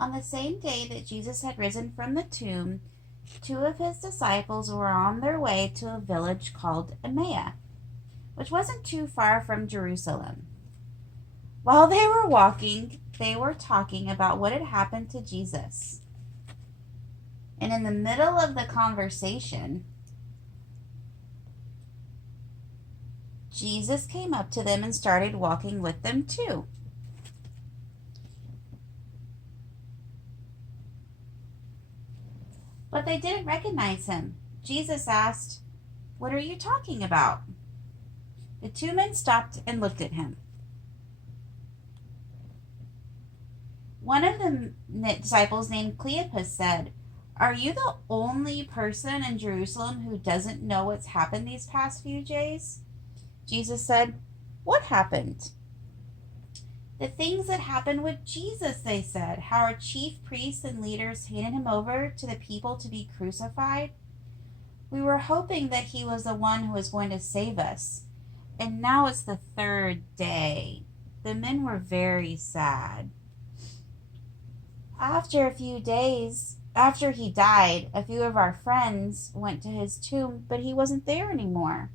On the same day that Jesus had risen from the tomb, two of his disciples were on their way to a village called Emmaus, which wasn't too far from Jerusalem. While they were walking, they were talking about what had happened to Jesus. And in the middle of the conversation, Jesus came up to them and started walking with them too. But they didn't recognize him. Jesus asked, "What are you talking about?" The two men stopped and looked at him. One of the disciples named Cleopas said, "Are you the only person in Jerusalem who doesn't know what's happened these past few days?" Jesus said, "What happened?" "The things that happened with Jesus," they said. "How our chief priests and leaders handed him over to the people to be crucified. We were hoping that he was the one who was going to save us. And now it's the third day." The men were very sad. After a few days, after he died, a few of our friends went to his tomb, but he wasn't there anymore.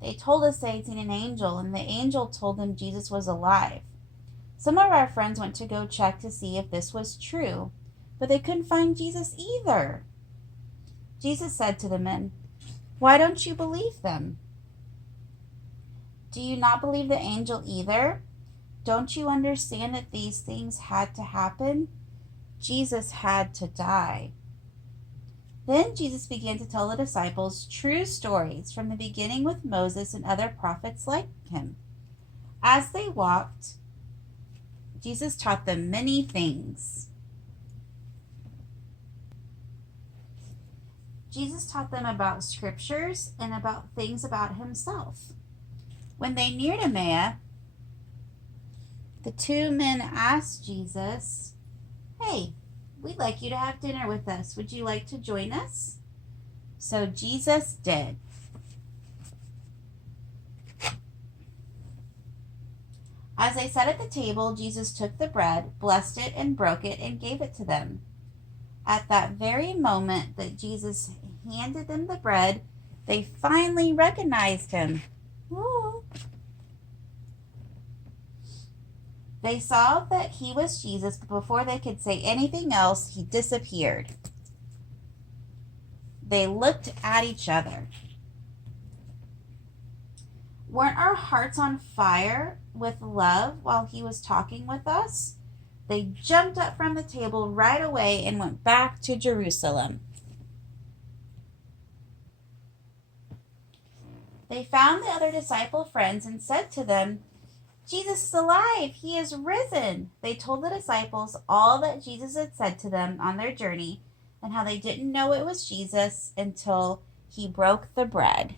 They told us they had seen an angel, and the angel told them Jesus was alive. Some of our friends went to go check to see if this was true, but they couldn't find Jesus either. Jesus said to the men, "Why don't you believe them? Do you not believe the angel either? Don't you understand that these things had to happen? Jesus had to die." Then Jesus began to tell the disciples true stories from the beginning with Moses and other prophets like him. As they walked, Jesus taught them many things. Jesus taught them about scriptures and about things about himself. When they neared Emmaus, the two men asked Jesus, "Hey, we'd like you to have dinner with us. Would you like to join us?" So Jesus did. As they sat at the table, Jesus took the bread, blessed it, and broke it, and gave it to them. At that very moment that Jesus handed them the bread, they finally recognized him. Ooh. They saw that he was Jesus, but before they could say anything else, he disappeared. They looked at each other. Weren't our hearts on fire with love while he was talking with us? They jumped up from the table right away and went back to Jerusalem. They found the other disciple friends and said to them, "Jesus is alive. He is risen." They told the disciples all that Jesus had said to them on their journey and how they didn't know it was Jesus until he broke the bread.